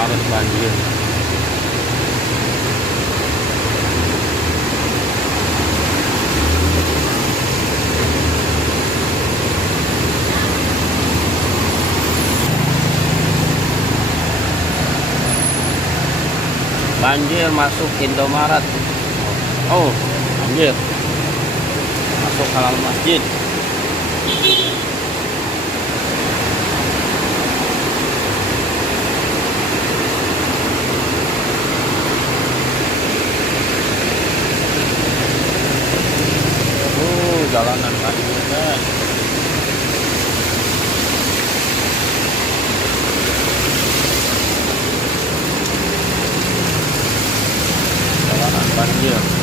Indomaret banjir. Banjir masuk Indomaret. Oh, banjir masuk halal masjid. Jalanan banjir, guys. Jalanan banjir.